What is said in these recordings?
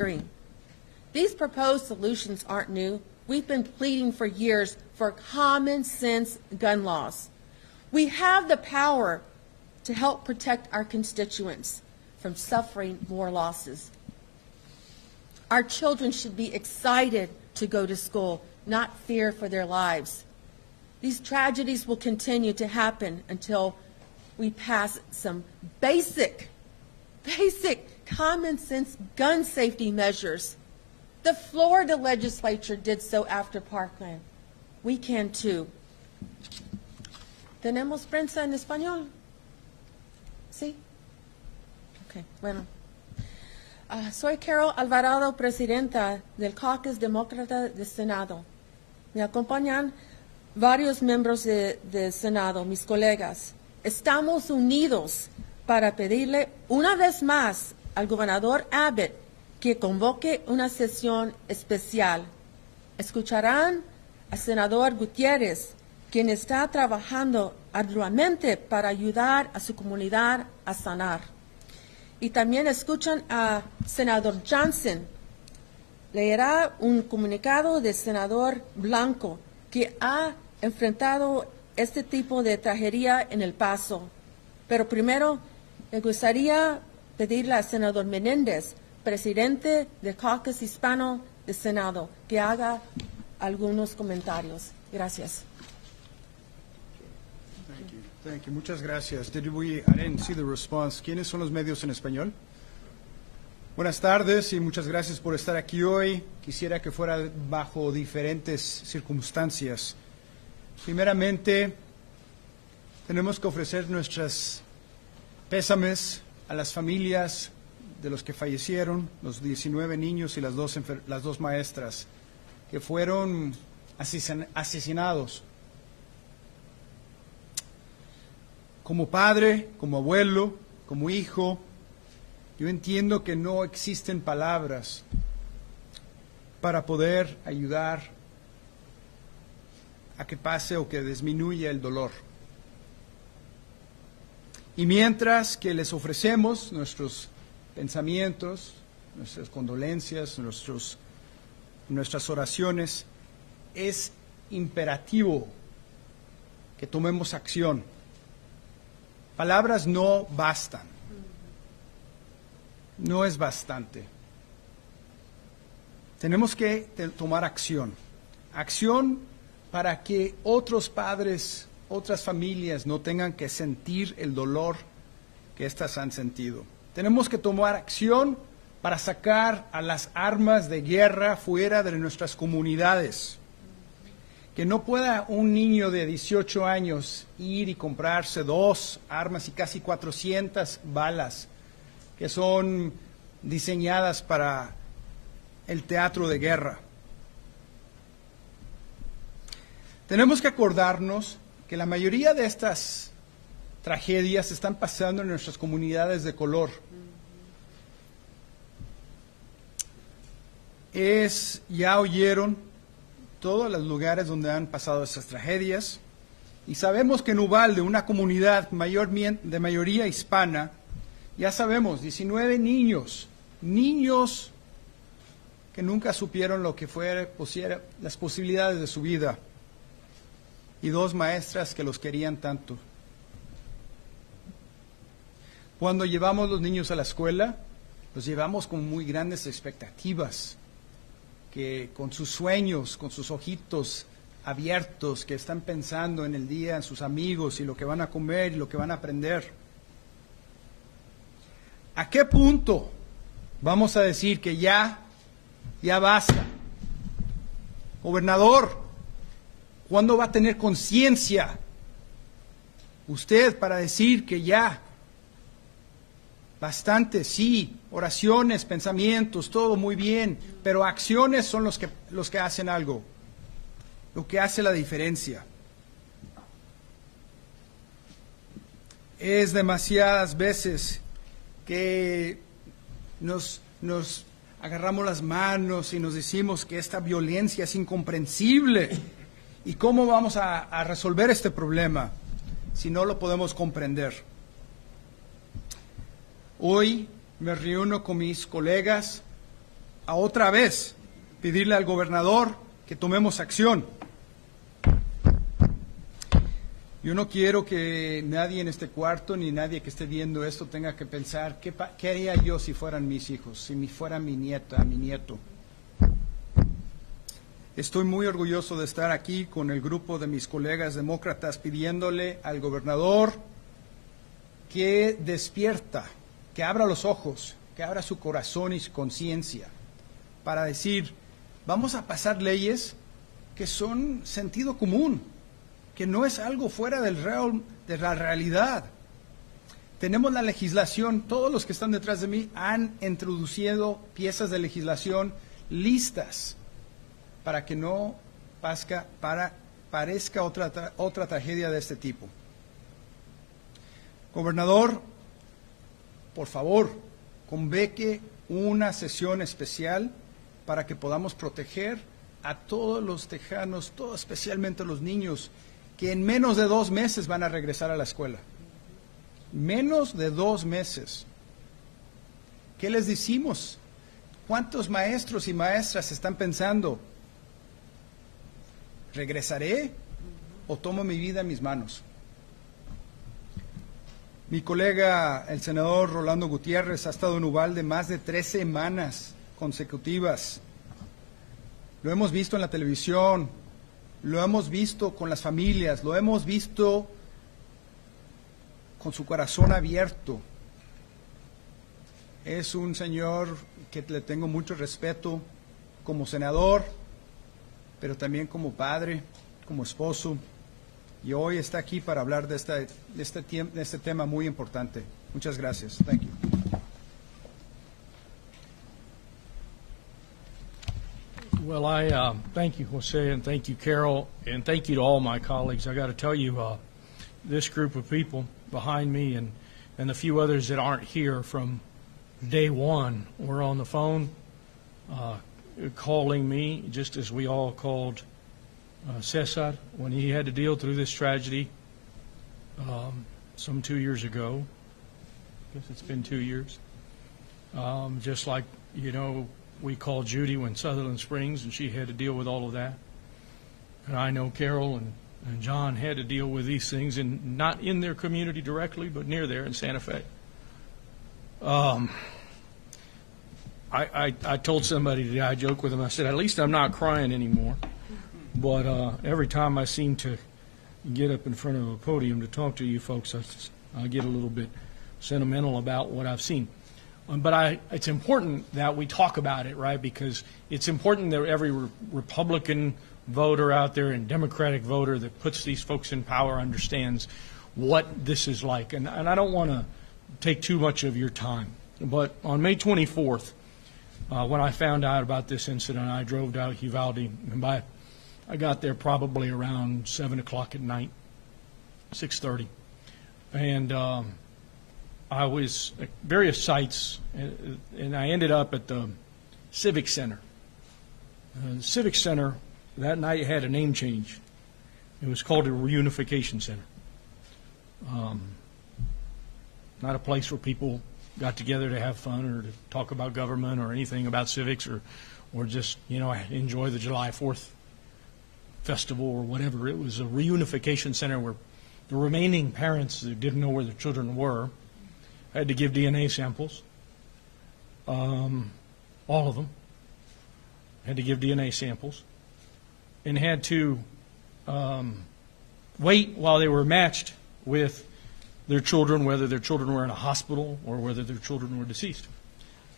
hearing. These proposed solutions aren't new. We've been pleading for years for common sense gun laws. We have the power to help protect our constituents from suffering more losses. Our children should be excited to go to school, not fear for their lives. These tragedies will continue to happen until we pass some basic common sense gun safety measures. The Florida legislature did so after Parkland. We can too. ¿Tenemos prensa en español? ¿Sí? Ok, bueno. Soy Carol Alvarado, presidenta del Caucus Demócrata del Senado. Me acompañan varios miembros del Senado, mis colegas. Estamos unidos para pedirle una vez más al gobernador Abbott que convoque una sesión especial. Escucharán al senador Gutiérrez, quien está trabajando arduamente para ayudar a su comunidad a sanar. Y también escuchan a senador Johnson. Leerá un comunicado del senador Blanco que ha enfrentado este tipo de tragedia en El Paso. Pero primero me gustaría pedirle al senador Menéndez, presidente del Caucus Hispano del Senado, que haga algunos comentarios. Gracias. Thank you. Muchas gracias. I didn't see the response. ¿Quiénes son los medios en español? Buenas tardes y muchas gracias por estar aquí hoy. Quisiera que fuera bajo diferentes circunstancias. Primeramente, tenemos que ofrecer nuestras pésames a las familias de los que fallecieron, los 19 niños y las dos maestras que fueron asesinados. Como padre, como abuelo, como hijo, yo entiendo que no existen palabras para poder ayudar a que pase o que disminuya el dolor. Y mientras que les ofrecemos nuestros pensamientos, nuestras condolencias, nuestras oraciones, es imperativo que tomemos acción. Palabras no bastan. No es bastante. Tenemos que tomar acción. Acción para que otros padres, otras familias no tengan que sentir el dolor que éstas han sentido. Tenemos que tomar acción para sacar a las armas de guerra fuera de nuestras comunidades. Que no pueda un niño de 18 años ir y comprarse 2 armas y casi 400 balas que son diseñadas para el teatro de guerra. Tenemos que acordarnos que la mayoría de estas tragedias están pasando en nuestras comunidades de color. Ya oyeron todos los lugares donde han pasado estas tragedias y sabemos que en Uvalde, una comunidad de mayoría hispana, ya sabemos, 19 niños que nunca supieron lo que fuera las posibilidades de su vida y 2 maestras que los querían tanto. Cuando llevamos los niños a la escuela, los llevamos con muy grandes expectativas, que con sus sueños, con sus ojitos abiertos, que están pensando en el día, en sus amigos y lo que van a comer y lo que van a aprender. ¿A qué punto vamos a decir que ya basta? Gobernador, ¿cuándo va a tener conciencia usted para decir que ya? Bastante, sí, oraciones, pensamientos, todo muy bien, pero acciones son los que hacen algo, lo que hace la diferencia. Es demasiadas veces que nos agarramos las manos y nos decimos que esta violencia es incomprensible. ¿Y cómo vamos a resolver este problema si no lo podemos comprender? Hoy me reúno con mis colegas a otra vez pedirle al gobernador que tomemos acción. Yo no quiero que nadie en este cuarto ni nadie que esté viendo esto tenga que pensar qué haría yo si fueran mis hijos, si fuera mi nieta, mi nieto. Estoy muy orgulloso de estar aquí con el grupo de mis colegas demócratas pidiéndole al gobernador que despierta, que abra los ojos, que abra su corazón y su conciencia para decir, vamos a pasar leyes que son sentido común, que no es algo fuera de la realidad. Tenemos la legislación, todos los que están detrás de mí han introducido piezas de legislación listas para que no parezca otra tragedia de este tipo. Gobernador, por favor, convoque una sesión especial para que podamos proteger a todos los tejanos, especialmente los niños, que en menos de 2 meses van a regresar a la escuela. Menos de 2 meses. ¿Qué les decimos? ¿Cuántos maestros y maestras están pensando? ¿Regresaré o tomo mi vida en mis manos? Mi colega, el senador Rolando Gutiérrez, ha estado en Uvalde más de 3 semanas consecutivas. Lo hemos visto en la televisión, lo hemos visto con las familias, lo hemos visto con su corazón abierto. Es un señor que le tengo mucho respeto como senador, pero también como padre, como esposo. Y hoy está aquí para hablar de este tema muy importante. Muchas gracias. Thank you. Well, I thank you, Jose, and thank you, Carol, and thank you to all my colleagues. I got to tell you, this group of people behind me and the few others that aren't here from day one were on the phone calling me, just as we all called Cesar when he had to deal through this tragedy some 2 years ago. I guess it's been 2 years. Just like, you know, we called Judy when Sutherland Springs and she had to deal with all of that. And I know Carol and John had to deal with these things, and not in their community directly, but near there in Santa Fe. I told somebody today, I joked with them, I said, at least I'm not crying anymore. But every time I seem to get up in front of a podium to talk to you folks, I get a little bit sentimental about what I've seen. But it's important that we talk about it, right? Because it's important that every Republican voter out there and Democratic voter that puts these folks in power understands what this is like. And I don't want to take too much of your time. But on May 24th, when I found out about this incident, I drove down Uvalde, and I got there probably around 7 o'clock at night, 6:30. And I was at various sites, and I ended up at the Civic Center. The Civic Center that night had a name change. It was called a Reunification Center. Not a place where people got together to have fun or to talk about government or anything about civics or just, you know, enjoy the July 4th festival or whatever. It was a reunification center where the remaining parents who didn't know where their children were had to give DNA samples. All of them had to give DNA samples and had to wait while they were matched with their children, whether their children were in a hospital or whether their children were deceased.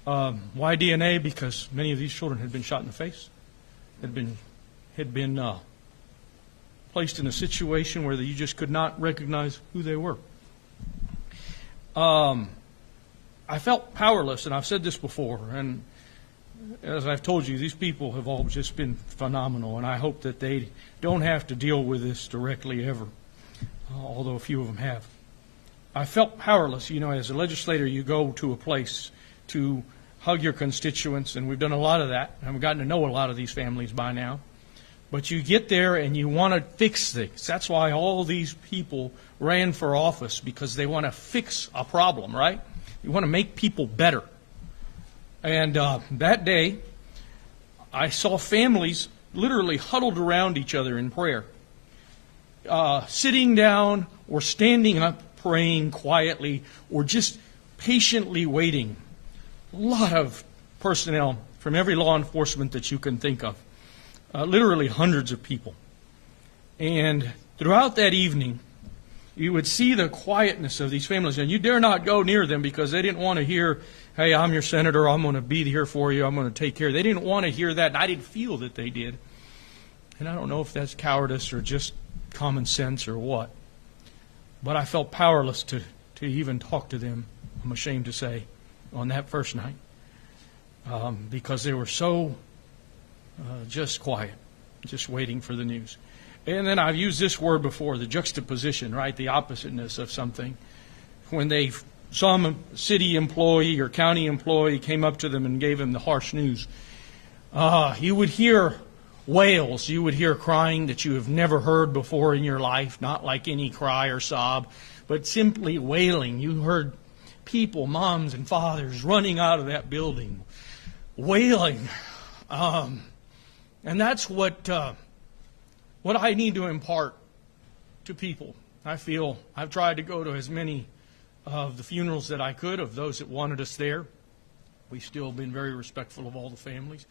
Why DNA? Because many of these children had been shot in the face, had been placed in a situation where you just could not recognize who they were. I felt powerless, and I've said this before, and as I've told you, these people have all just been phenomenal, and I hope that they don't have to deal with this directly ever, although a few of them have. I felt powerless. You know, as a legislator, you go to a place to hug your constituents, and we've done a lot of that. I've gotten to know a lot of these families by now. But you get there and you want to fix things. That's why all these people ran for office, because they want to fix a problem, right? You want to make people better. And that day, I saw families literally huddled around each other in prayer, sitting down or standing up praying quietly or just patiently waiting. A lot of personnel from every law enforcement that you can think of, literally hundreds of people. And throughout that evening, you would see the quietness of these families, and you dare not go near them because they didn't want to hear, hey, I'm your senator, I'm going to be here for you, I'm going to take care. They didn't want to hear that, and I didn't feel that they did. And I don't know if that's cowardice or just common sense or what, but I felt powerless to even talk to them, I'm ashamed to say, on that first night, because they were so just quiet, just waiting for the news. And then I've used this word before, the juxtaposition, right, the oppositeness of something. When some city employee or county employee came up to them and gave them the harsh news, you would hear wails, you would hear crying that you have never heard before in your life, not like any cry or sob, but simply wailing. You heard people, moms and fathers, running out of that building, wailing. And that's what I need to impart to people. I feel I've tried to go to as many of the funerals that I could of those that wanted us there. We've still been very respectful of all the families.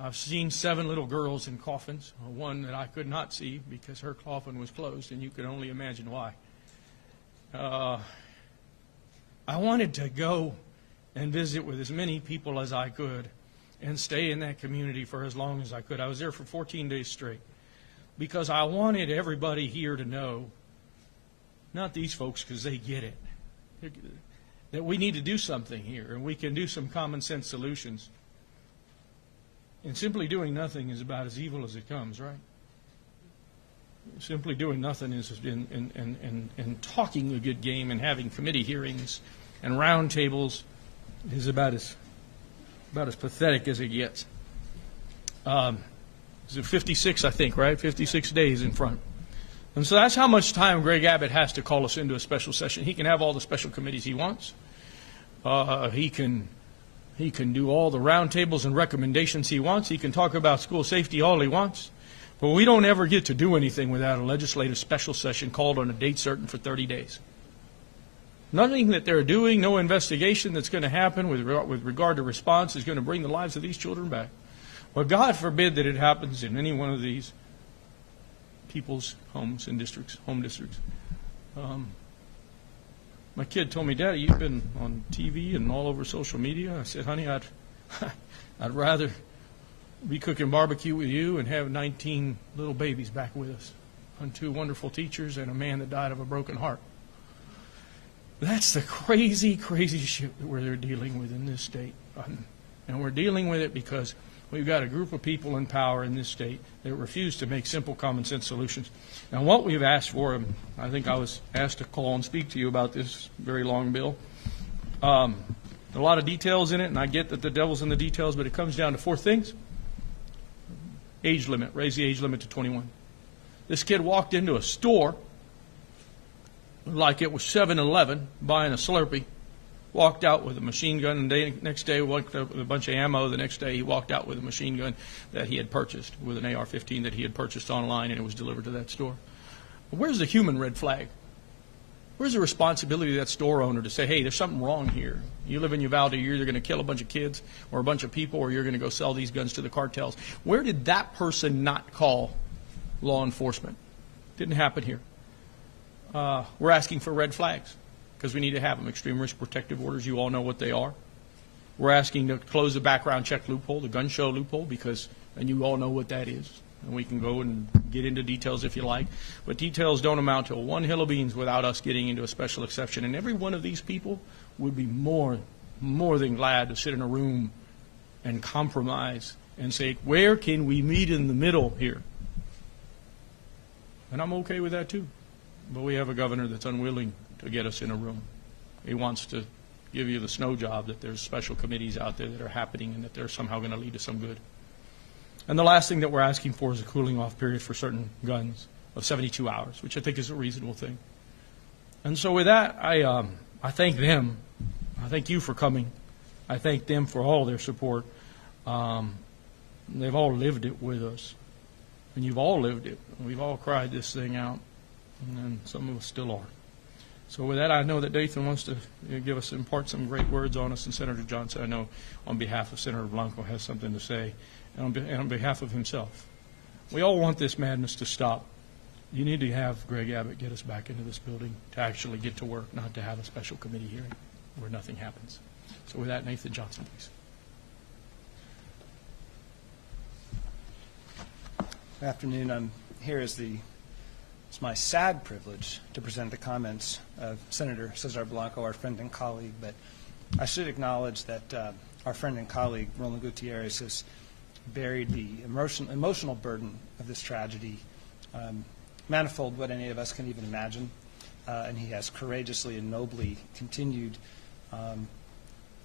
I've seen 7 little girls in coffins, one that I could not see because her coffin was closed, and you can only imagine why. I wanted to go and visit with as many people as I could and stay in that community for as long as I could. I was there for 14 days straight because I wanted everybody here to know, not these folks because they get it, that we need to do something here and we can do some common sense solutions. And simply doing nothing is about as evil as it comes, right? Simply doing nothing is and talking a good game and having committee hearings and round tables is about as pathetic as it gets. Is it 56, I think, right? 56 days in front. And so that's how much time Greg Abbott has to call us into a special session. He can have all the special committees he wants. He can do all the roundtables and recommendations he wants. He can talk about school safety all he wants. But we don't ever get to do anything without a legislative special session called on a date certain for 30 days. Nothing that they're doing, no investigation that's going to happen with regard to response is going to bring the lives of these children back. But God forbid that it happens in any one of these people's homes and districts, home districts. My kid told me, Daddy, you've been on TV and all over social media. I said, honey, I'd rather be cooking barbecue with you and have 19 little babies back with us and 2 wonderful teachers and a man that died of a broken heart. That's the crazy, crazy shit that we're dealing with in this state. And we're dealing with it because we've got a group of people in power in this state that refuse to make simple common sense solutions. Now what we've asked for, I think I was asked to call and speak to you about this very long bill. A lot of details in it, and I get that the devil's in the details, but it comes down to 4 things. Age limit, raise the age limit to 21. This kid walked into a store like it was 7-Eleven buying a Slurpee, walked out with a machine gun, and the next day walked up with a bunch of ammo. The next day he walked out with a machine gun that he had purchased, with an AR-15 that he had purchased online, and it was delivered to that store. But where's the human red flag? Where's the responsibility of that store owner to say, hey, there's something wrong here. You live in Uvalde, you're either going to kill a bunch of kids or a bunch of people, or you're going to go sell these guns to the cartels. Where did that person not call law enforcement? Didn't happen here. We're asking for red flags because we need to have them. Extreme risk protective orders, you all know what they are. We're asking to close the background check loophole, the gun show loophole, and you all know what that is. And we can go and get into details if you like. But details don't amount to one hill of beans without us getting into a special exception. And every one of these people would be more than glad to sit in a room and compromise and say, where can we meet in the middle here? And I'm okay with that too. But we have a governor that's unwilling to get us in a room. He wants to give you the snow job that there's special committees out there that are happening and that they're somehow going to lead to some good. And the last thing that we're asking for is a cooling off period for certain guns of 72 hours, which I think is a reasonable thing. And so with that, I thank them. I thank you for coming. I thank them for all their support. They've all lived it with us. And you've all lived it. We've all cried this thing out, and then some of us still are. So with that, I know that Dathan wants to impart some great words on us, and Senator Johnson, I know, on behalf of Senator Blanco, has something to say, and on behalf of himself. We all want this madness to stop. You need to have Greg Abbott get us back into this building to actually get to work, not to have a special committee hearing where nothing happens. So with that, Nathan Johnson, please. Good afternoon. I'm here as it's my sad privilege to present the comments of Senator Cesar Blanco, our friend and colleague, but I should acknowledge that our friend and colleague, Roland Gutierrez, has buried the emotional burden of this tragedy, manifold what any of us can even imagine, and he has courageously and nobly continued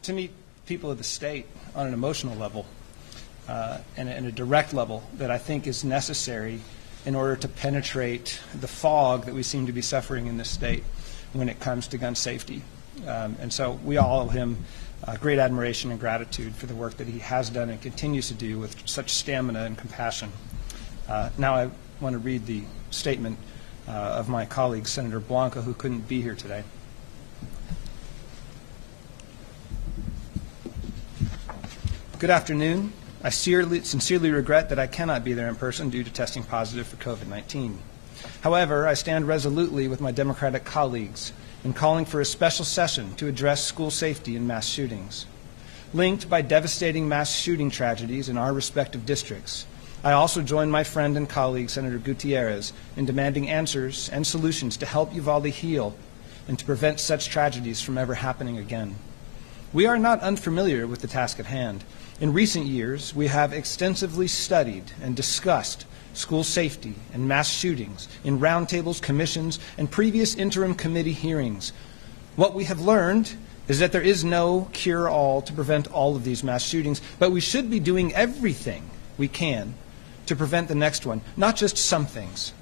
to meet people of the state on an emotional level and a direct level that I think is necessary in order to penetrate the fog that we seem to be suffering in this state when it comes to gun safety. And so we all owe him great admiration and gratitude for the work that he has done and continues to do with such stamina and compassion. Now I want to read the statement of my colleague, Senator Blanco, who couldn't be here today. Good afternoon. I sincerely regret that I cannot be there in person due to testing positive for COVID-19. However, I stand resolutely with my Democratic colleagues in calling for a special session to address school safety and mass shootings. Linked by devastating mass shooting tragedies in our respective districts, I also join my friend and colleague, Senator Gutierrez, in demanding answers and solutions to help Uvalde heal and to prevent such tragedies from ever happening again. We are not unfamiliar with the task at hand. In recent years, we have extensively studied and discussed school safety and mass shootings in roundtables, commissions, and previous interim committee hearings. What we have learned is that there is no cure-all to prevent all of these mass shootings, but we should be doing everything we can to prevent the next one, not just some things.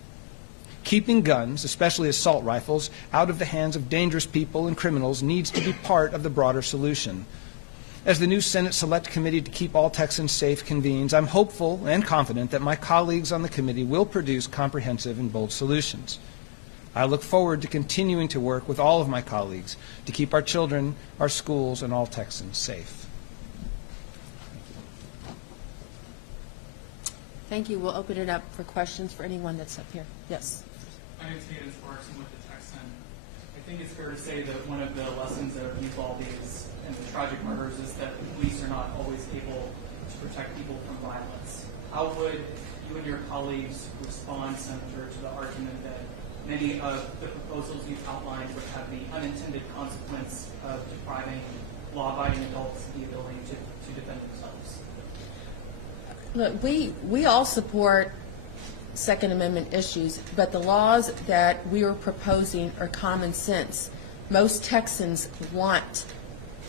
Keeping guns, especially assault rifles, out of the hands of dangerous people and criminals needs to be part of the broader solution. As the new Senate Select Committee to Keep All Texans Safe convenes, I'm hopeful and confident that my colleagues on the committee will produce comprehensive and bold solutions. I look forward to continuing to work with all of my colleagues to keep our children, our schools, and all Texans safe. Thank you. We'll open it up for questions for anyone that's up here. Yes. My name is Hayden Sparks. I'm with the Texan. I think it's fair to say that one of the lessons of Uvalde and the tragic murders is that the police are not always able to protect people from violence. How would you and your colleagues respond, Senator, to the argument that many of the proposals you've outlined would have the unintended consequence of depriving law-abiding adults of the ability to defend themselves? Look, we all support Second Amendment issues, but the laws that we are proposing are common sense. Most Texans want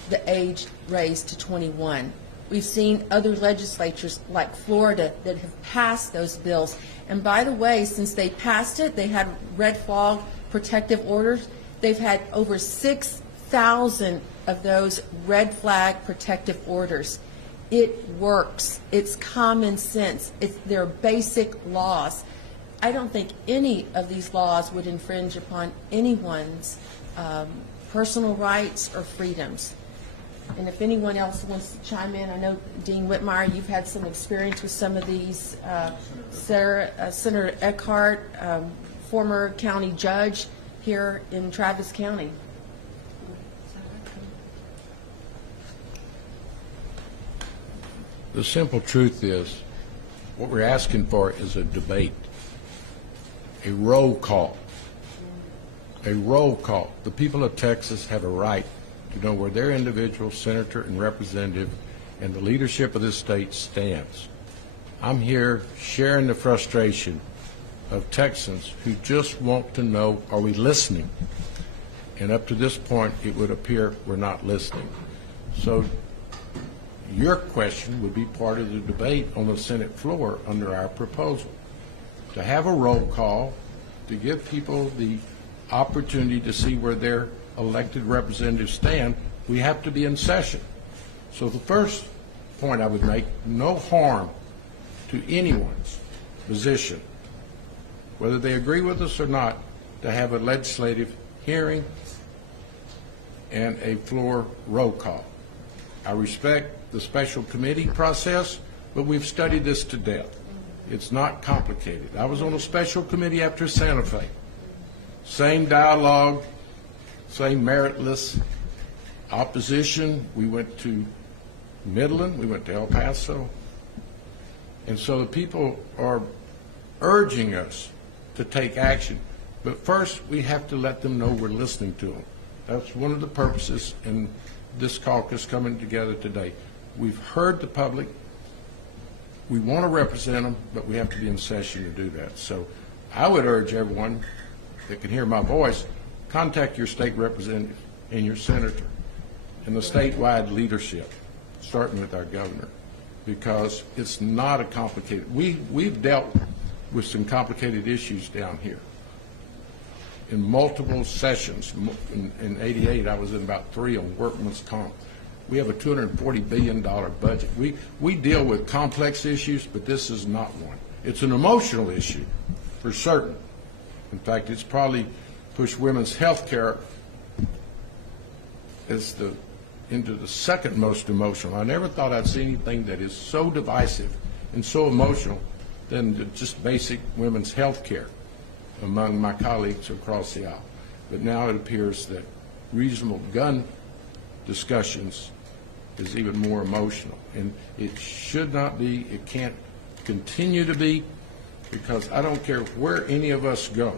the age raised to 21. We've seen other legislatures like Florida that have passed those bills. And by the way, since they passed it, they had red flag protective orders. They've had over 6,000 of those red flag protective orders. It works. It's common sense. They're basic laws. I don't think any of these laws would infringe upon anyone's personal rights or freedoms. And if anyone else wants to chime in, I know, Dean Whitmire, you've had some experience with some of these. Senator Eckhart, former county judge here in Travis County. The simple truth is, what we're asking for is a debate, a roll call. A roll call. The people of Texas have a right to know where their individual senator and representative and the leadership of this state stands. I'm here sharing the frustration of Texans who just want to know, are we listening? And up to this point, it would appear we're not listening. So your question would be part of the debate on the Senate floor under our proposal. To have a roll call, to give people the opportunity to see where their elected representatives stand, we have to be in session. So the first point I would make, no harm to anyone's position, whether they agree with us or not, to have a legislative hearing and a floor roll call. I respect the special committee process, but we've studied this to death. It's not complicated. I was on a special committee after Santa Fe. Same dialogue, same meritless opposition. We went to Midland, we went to El Paso. And so the people are urging us to take action. But first, we have to let them know we're listening to them. That's one of the purposes in this caucus coming together today. We've heard the public. We want to represent them, but we have to be in session to do that. So I would urge everyone that can hear my voice, contact your state representative and your senator and the statewide leadership, starting with our governor, because it's not a complicated, we've dealt with some complicated issues down here in multiple sessions. In '88, I was in about 3 on workman's comp. We have a $240 billion budget. We deal with complex issues, but this is not one. It's an emotional issue, for certain. In fact, it's probably pushed women's health care into the second most emotional. I never thought I'd see anything that is so divisive and so emotional than just basic women's health care among my colleagues across the aisle. But now it appears that reasonable gun discussions is even more emotional. And it should not be, it can't continue to be, because I don't care where any of us go.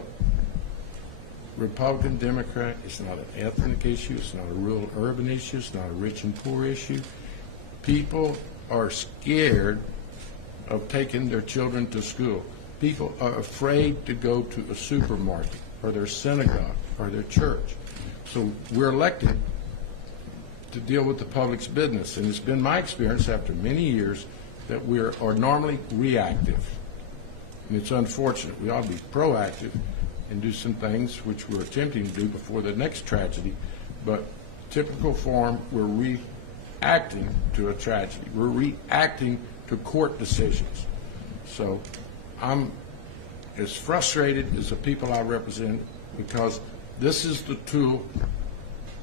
Republican, Democrat, it's not an ethnic issue, it's not a rural urban issue, it's not a rich and poor issue. People are scared of taking their children to school. People are afraid to go to a supermarket or their synagogue or their church. So we're elected to deal with the public's business, and it's been my experience after many years that we are normally reactive. And it's unfortunate. We ought to be proactive and do some things which we're attempting to do before the next tragedy, but typical form, we're reacting to a tragedy. We're reacting to court decisions. So I'm as frustrated as the people I represent, because this is the tool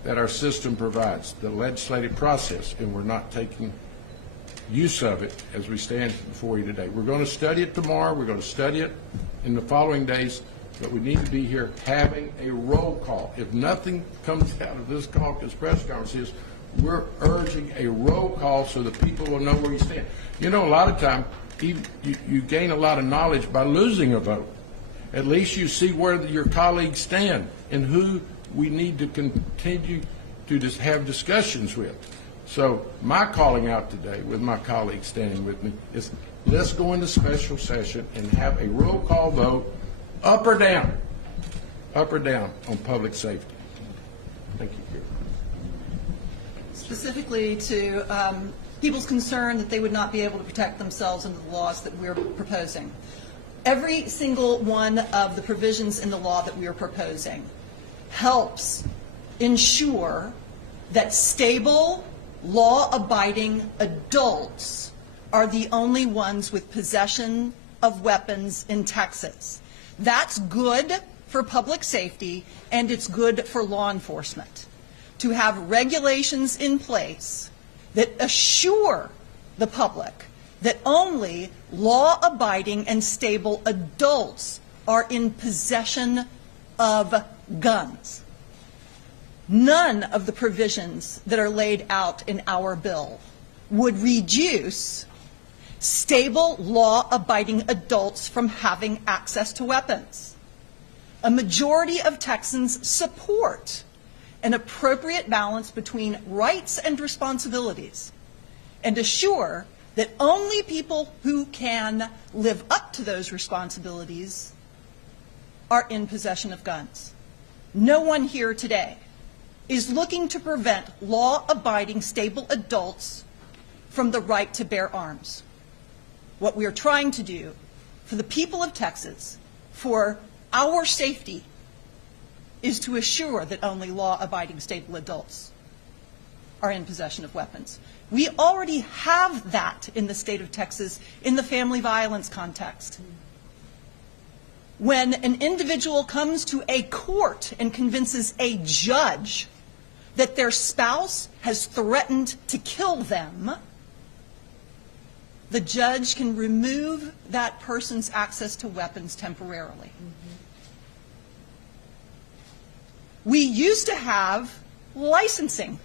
that our system provides, the legislative process, and we're not taking use of it as we stand before you today. We're going to study it tomorrow. We're going to study it in the following days, but we need to be here having a roll call. If nothing comes out of this caucus press conference, we're urging a roll call so that people will know where you stand. You know, a lot of time, you gain a lot of knowledge by losing a vote. At least you see where your colleagues stand and who we need to continue to just have discussions with. So my calling out today, with my colleagues standing with me, is let's go into special session and have a roll call vote, up or down on public safety. Thank you. Specifically to people's concern that they would not be able to protect themselves under the laws that we're proposing. Every single one of the provisions in the law that we are proposing helps ensure that stable, law-abiding adults are the only ones with possession of weapons in Texas. That's good for public safety, and it's good for law enforcement to have regulations in place that assure the public that only law-abiding and stable adults are in possession of guns. None of the provisions that are laid out in our bill would reduce stable, law-abiding adults from having access to weapons. A majority of Texans support an appropriate balance between rights and responsibilities and assure that only people who can live up to those responsibilities are in possession of guns. No one here today is looking to prevent law-abiding, stable adults from the right to bear arms. What we are trying to do for the people of Texas, for our safety, is to assure that only law-abiding, stable adults are in possession of weapons. We already have that in the state of Texas in the family violence context. When an individual comes to a court and convinces a judge that their spouse has threatened to kill them, the judge can remove that person's access to weapons temporarily. We used to have licensing,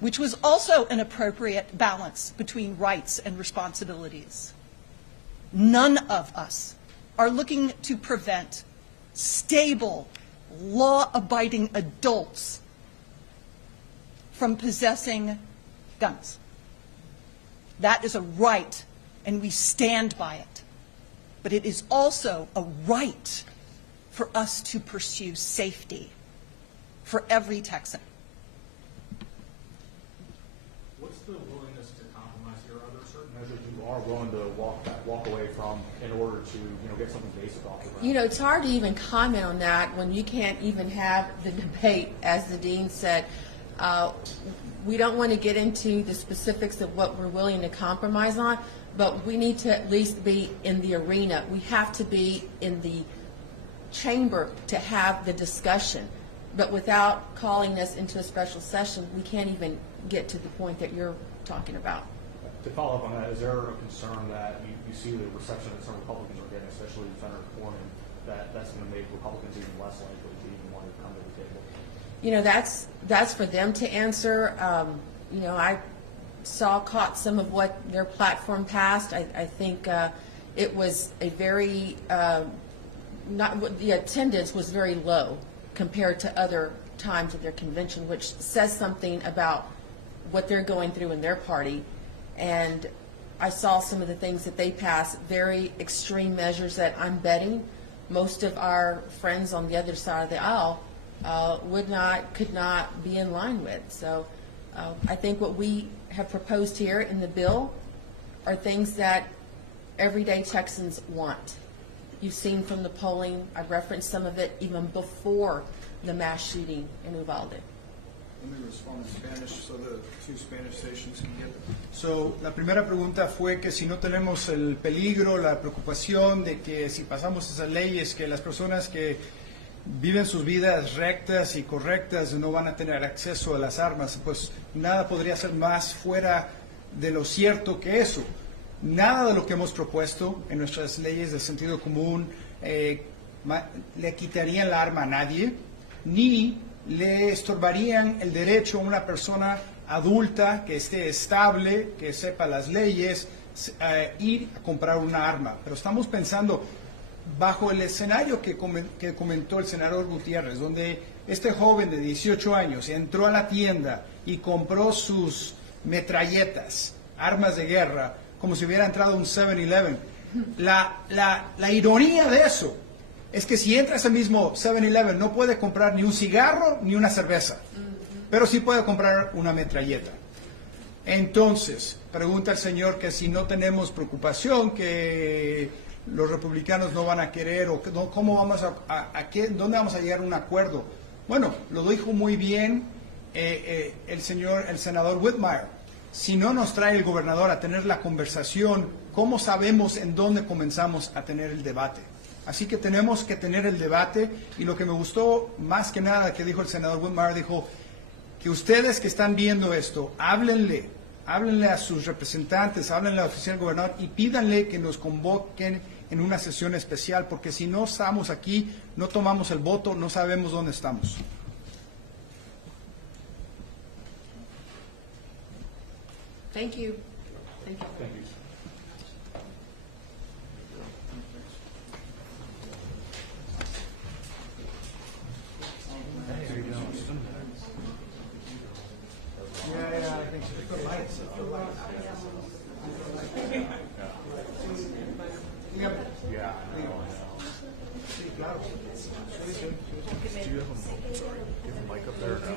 which was also an appropriate balance between rights and responsibilities. None of us are looking to prevent stable, law-abiding adults from possessing guns. That is a right, and we stand by it. But it is also a right for us to pursue safety for every Texan. What's the willingness to compromise here? Are there certain measures you are willing to walk away from in order to get something basic off the ground? It's hard to even comment on that when you can't even have the debate, as the dean said. We don't want to get into the specifics of what we're willing to compromise on, but we need to at least be in the arena. We have to be in the chamber to have the discussion. But without calling this into a special session, we can't even get to the point that you're talking about. To follow up on that, is there a concern that you see the reception that some Republicans are getting, especially Senator Cornyn, that's going to make Republicans even less likely to even want to come to the table? That's for them to answer. I caught some of what their platform passed. I think it was a very, the attendance was very low compared to other times at their convention, which says something about what they're going through in their party. And I saw some of the things that they passed, very extreme measures that I'm betting most of our friends on the other side of the aisle could not be in line with. So I think what we have proposed here in the bill are things that everyday Texans want. You've seen from the polling, I referenced some of it even before the mass shooting in Uvalde. Let me respond in Spanish so the two Spanish stations can get it. So, la primera pregunta fue que si no tenemos el peligro, la preocupación de que si pasamos esas leyes, que las personas que viven sus vidas rectas y correctas no van a tener acceso a las armas, pues nada podría ser más fuera de lo cierto que eso. Nada de lo que hemos propuesto en nuestras leyes de sentido común le quitarían la arma a nadie, ni le estorbarían el derecho a una persona adulta que esté estable, que sepa las leyes, ir a comprar una arma. Pero estamos pensando bajo el escenario que comentó el senador Gutiérrez, donde este joven de 18 años entró a la tienda y compró sus metralletas, armas de guerra, como si hubiera entrado a un 7-Eleven. La ironía de eso es que si entra a ese mismo 7-Eleven no puede comprar ni un cigarro ni una cerveza, pero sí puede comprar una metralleta. Entonces, pregunta el señor que si no tenemos preocupación, que los republicanos no van a querer, o cómo vamos ¿dónde vamos a llegar a un acuerdo? Bueno, lo dijo muy bien el senador Whitmire. Si no nos trae el gobernador a tener la conversación, ¿cómo sabemos en dónde comenzamos a tener el debate? Así que tenemos que tener el debate, y lo que me gustó más que nada que dijo el senador Whitmire, dijo que ustedes que están viendo esto, háblenle a sus representantes, háblenle al oficial gobernador y pídanle que nos convoquen en una sesión especial, porque si no estamos aquí, no tomamos el voto, no sabemos dónde estamos. Thank you. Thank you. Thank you. Yeah, I think so. Put lights. Yeah, I know. Sí, claro. Do you have a mic up there now?